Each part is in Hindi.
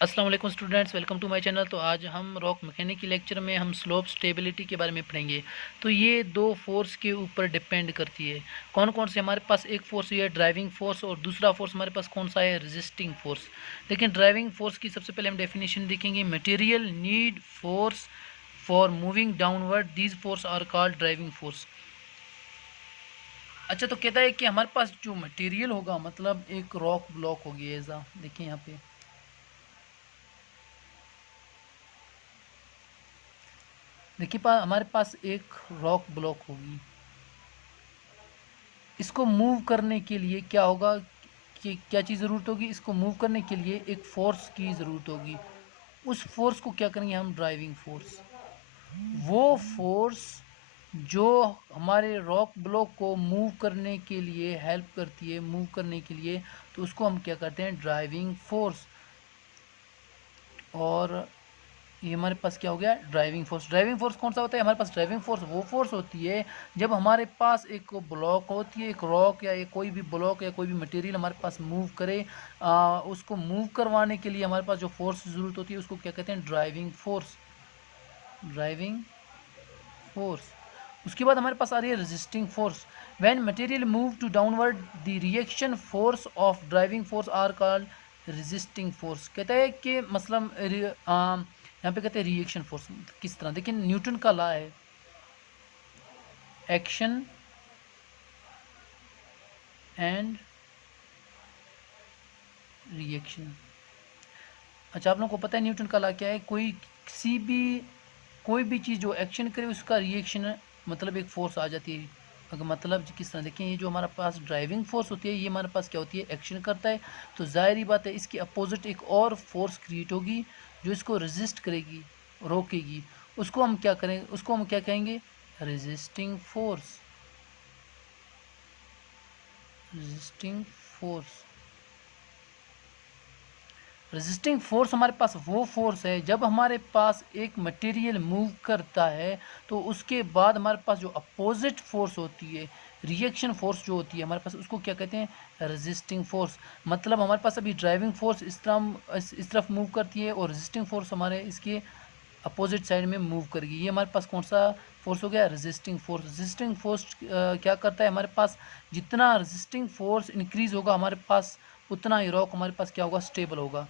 अस्सलाम वालेकुम students, welcome to my channel. तो आज हम रॉक मैकेनिक की लेक्चर में हम स्लोप स्टेबिलिटी के बारे में पढ़ेंगे। तो ये दो फोर्स के ऊपर डिपेंड करती है। कौन कौन से? हमारे पास एक फोर्स ये है ड्राइविंग फोर्स, और दूसरा फोर्स हमारे पास कौन सा है? Resisting force. लेकिन ड्राइविंग फोर्स की सबसे पहले हम डेफिनेशन देखेंगे। Material need force for moving downward, these force are called driving force. अच्छा, तो कहता है कि हमारे पास जो मटेरियल होगा, मतलब एक रॉक ब्लॉक होगी ऐसा, देखिए यहाँ पे देखिए हमारे पास एक रॉक ब्लॉक होगी। इसको मूव करने के लिए क्या होगा कि क्या चीज़ ज़रूरत होगी? इसको मूव करने के लिए एक फोर्स की ज़रूरत होगी। उस फोर्स को क्या करेंगे हम? Driving force. वो फोर्स जो हमारे रॉक ब्लॉक को मूव करने के लिए हेल्प करती है, मूव करने के लिए, तो उसको हम क्या करते हैं? Driving force. और ये हमारे पास क्या हो गया? Driving force. ड्राइविंग फोर्स कौन सा होता है हमारे पास? ड्राइविंग फोर्स वो फोर्स होती है जब हमारे पास एक ब्लॉक होती है, एक रॉक या एक कोई भी ब्लॉक या कोई भी मटेरियल हमारे पास मूव करे, उसको मूव करवाने के लिए हमारे पास जो फोर्स की ज़रूरत होती है उसको क्या कहते हैं? Driving force. Driving force. उसके बाद हमारे पास आ रही है resisting force. When material move to downward, the reaction force of driving force are called resisting force. कहता है कि मतलब यहाँ पे कहते हैं रिएक्शन फोर्स किस तरह? देखिए न्यूटन का लॉ है, एक्शन एंड रिएक्शन। अच्छा, आप लोगों को पता है न्यूटन का लॉ क्या है? कोई भी चीज़ जो एक्शन करे उसका रिएक्शन मतलब एक फोर्स आ जाती है। अगर मतलब किस तरह देखें, ये जो हमारे पास ड्राइविंग फोर्स होती है ये हमारे पास क्या होती है? एक्शन करता है। तो ज़ाहिर ही बात है इसके अपोजिट एक और फोर्स क्रिएट होगी जो इसको रेजिस्ट करेगी, रोकेगी। उसको हम क्या करेंगे? उसको हम क्या कहेंगे? Resisting force. Resisting force. Resisting force हमारे पास वो फोर्स है जब हमारे पास एक मटेरियल मूव करता है तो उसके बाद हमारे पास जो अपोजिट फोर्स होती है, रिएक्शन फोर्स जो होती है हमारे पास, उसको क्या कहते हैं? Resisting force. मतलब हमारे पास अभी ड्राइविंग फोर्स इस तरफ मूव करती है और रेजिस्टिंग फोर्स हमारे इसके अपोजिट साइड में मूव करेगी। ये हमारे पास कौन सा फोर्स हो गया? Resisting force. रेजिस्टिंग फोर्स क्या करता है हमारे पास? जितना रेजिस्टिंग फोर्स इंक्रीज होगा हमारे पास, उतना ही रॉक हमारे पास क्या होगा? स्टेबल होगा।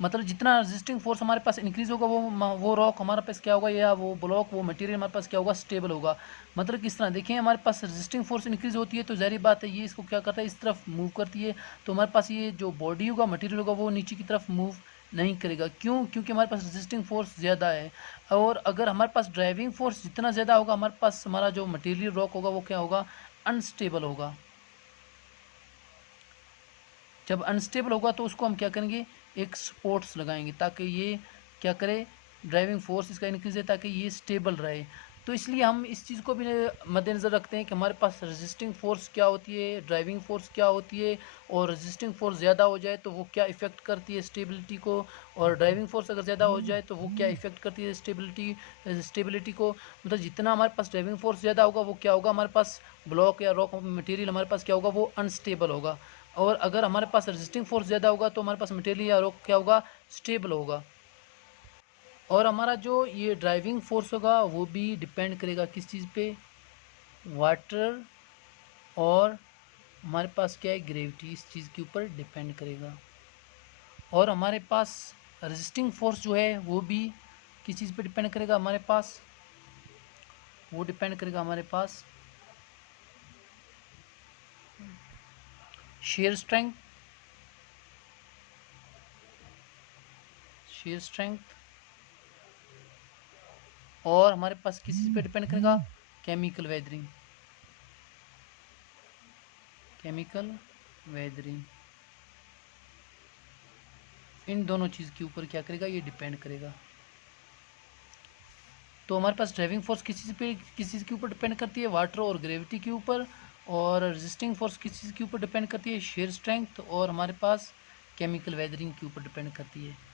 मतलब जितना रेजिस्टिंग फोर्स हमारे पास इंक्रीज होगा वो रॉक हमारे पास क्या होगा, या वो ब्लॉक, वो मटेरियल हमारे पास क्या होगा? स्टेबल होगा। मतलब किस तरह देखिए, हमारे पास रेजिस्टिंग फोर्स इंक्रीज होती है तो ज़ाहिर बात है ये इसको क्या करता है? इस तरफ मूव करती है। तो हमारे पास ये जो बॉडी होगा, मटेरियल होगा, वो नीचे की तरफ मूव नहीं करेगा। क्यों? क्योंकि हमारे पास रेजिस्टिंग फोर्स ज़्यादा है। और अगर हमारे पास ड्राइविंग फोर्स जितना ज़्यादा होगा, हमारे पास हमारा जो मटेरियल रॉक होगा वो क्या होगा? अनस्टेबल होगा। जब अनस्टेबल होगा तो उसको हम क्या करेंगे? एक सपोर्ट्स लगाएंगे ताकि ये क्या करे? ड्राइविंग फोर्स इसका इंक्रीज है ताकि ये स्टेबल रहे। तो इसलिए हम इस चीज़ को भी मद्देनज़र रखते हैं कि हमारे पास रेजिस्टिंग फोर्स क्या होती है, ड्राइविंग फोर्स क्या होती है, और रेजिस्टिंग फोर्स ज़्यादा हो जाए तो वो क्या इफ़ेक्ट करती है स्टेबिलिटी को, और ड्राइविंग फोर्स अगर ज़्यादा हो जाए तो वो क्या इफ़ेक्ट करती है स्टेबिलिटी को। मतलब जितना हमारे पास ड्राइविंग फोर्स ज़्यादा होगा वो क्या होगा? हमारे पास ब्लॉक या रॉक मटेरियल हमारे पास क्या होगा? वो अनस्टेबल होगा। और अगर हमारे पास रेजिस्टिंग फोर्स ज़्यादा होगा तो हमारे पास मटेरियल या रॉक क्या होगा? स्टेबल होगा। और हमारा जो ये ड्राइविंग फोर्स होगा वो भी डिपेंड करेगा किस चीज़ पे? वाटर और हमारे पास क्या है? ग्रेविटी, इस चीज़ के ऊपर डिपेंड करेगा। और हमारे पास रेजिस्टिंग फोर्स जो है वो भी किस चीज़ पे डिपेंड करेगा हमारे पास? वो डिपेंड करेगा हमारे पास शेयर स्ट्रेंथ। Shear strength. और हमारे पास किस चीज़ पे डिपेंड करेगा? Chemical weathering. Chemical weathering. इन दोनों चीज़ के ऊपर क्या करेगा? ये डिपेंड करेगा। तो हमारे पास ड्राइविंग फोर्स किस चीज़ के ऊपर डिपेंड करती है? वाटर और ग्रेविटी के ऊपर। और रेजिस्टिंग फोर्स किस चीज़ के ऊपर डिपेंड करती है? Share strength. और हमारे पास केमिकल वेदरिंग के ऊपर डिपेंड करती है।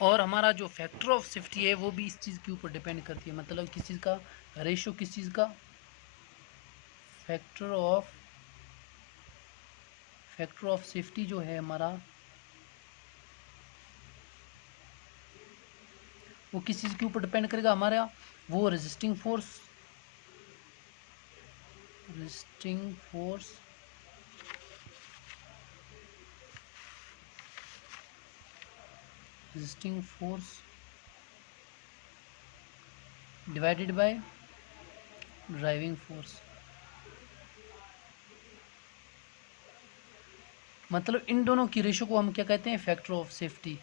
और हमारा जो फैक्टर ऑफ सेफ्टी है वो भी इस चीज़ के ऊपर डिपेंड करती है। मतलब किस चीज़ का? रेशो किस चीज़ का? Factor of factor of safety जो है हमारा, वो किस चीज़ के ऊपर डिपेंड करेगा हमारा, वो resisting force, resisting force resisting force divided by driving force. मतलब इन दोनों की रेशो को हम क्या कहते हैं, फैक्टर ऑफ सेफ्टी।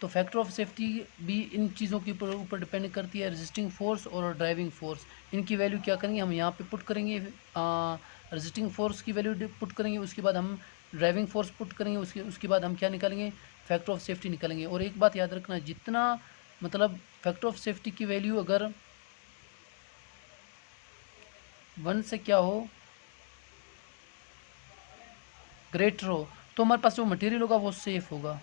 तो फैक्टर ऑफ सेफ्टी भी इन चीज़ों के ऊपर डिपेंड करती है, रेजिस्टिंग फोर्स और ड्राइविंग फोर्स। इनकी वैल्यू क्या करेंगे, हम यहाँ पे पुट करेंगे, रेजिस्टिंग फोर्स की वैल्यू पुट करेंगे, उसके बाद हम ड्राइविंग फोर्स पुट करेंगे, उसके बाद हम क्या निकालेंगे, फैक्टर ऑफ सेफ्टी निकालेंगे। और एक बात याद रखना, जितना मतलब फैक्टर ऑफ सेफ्टी की वैल्यू अगर 1 से क्या हो, ग्रेटर हो, तो हमारे पास जो मटेरियल होगा वो सेफ होगा।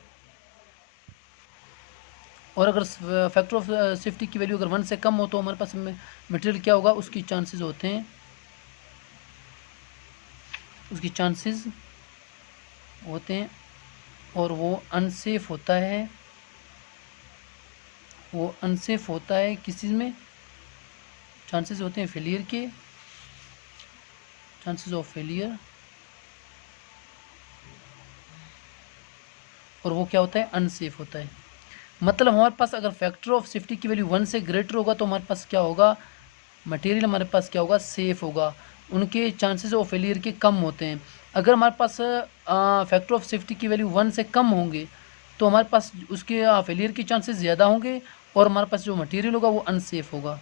और अगर फैक्टर ऑफ सेफ्टी की वैल्यू अगर 1 से कम हो तो हमारे पास मटेरियल क्या होगा, उसकी चांसेस होते हैं, उसकी चांसेस होते हैं और वो अनसेफ होता है, वो अनसेफ होता है किस चीज़ में, चांसेस होते हैं फेलियर के, चांसेस ऑफ फेलियर, और वो क्या होता है, अनसेफ होता है। मतलब हमारे पास अगर फैक्टर ऑफ सेफ्टी की वैल्यू 1 से ग्रेटर होगा तो हमारे पास क्या होगा, मटेरियल हमारे पास क्या होगा, सेफ होगा, उनके चांसेस ऑफ फेलियर के कम होते हैं। अगर हमारे पास फैक्टर ऑफ सेफ्टी की वैल्यू 1 से कम होंगे तो हमारे पास उसके फेलियर के चांसेस ज़्यादा होंगे और हमारे पास जो मटेरियल होगा वो अनसेफ होगा।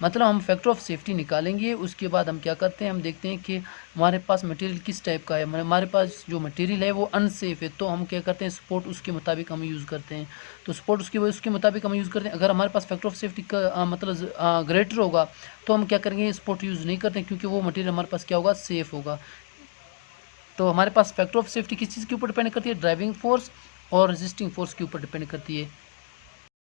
मतलब हम फैक्टर ऑफ सेफ्टी निकालेंगे, उसके बाद हम क्या करते हैं, हम देखते हैं कि हमारे पास मटेरियल किस टाइप का है, हमारे पास जो मटेरियल है वो अनसेफ है, तो हम क्या करते हैं, सपोर्ट उसके मुताबिक हम यूज़ करते हैं। तो सपोर्ट उसके मुताबिक हम यूज़ करते हैं। अगर हमारे पास फैक्टर ऑफ सेफ्टी का मतलब ग्रेटर होगा तो हम क्या करेंगे, सपोर्ट यूज़ नहीं करते हैं, क्योंकि वो मटेरियल हमारे पास क्या होगा, सेफ होगा। तो हमारे पास फैक्टर ऑफ सेफ्टी किस चीज़ के ऊपर डिपेंड करती है, ड्राइविंग फोर्स और रेजिस्टिंग फोर्स के ऊपर डिपेंड करती है।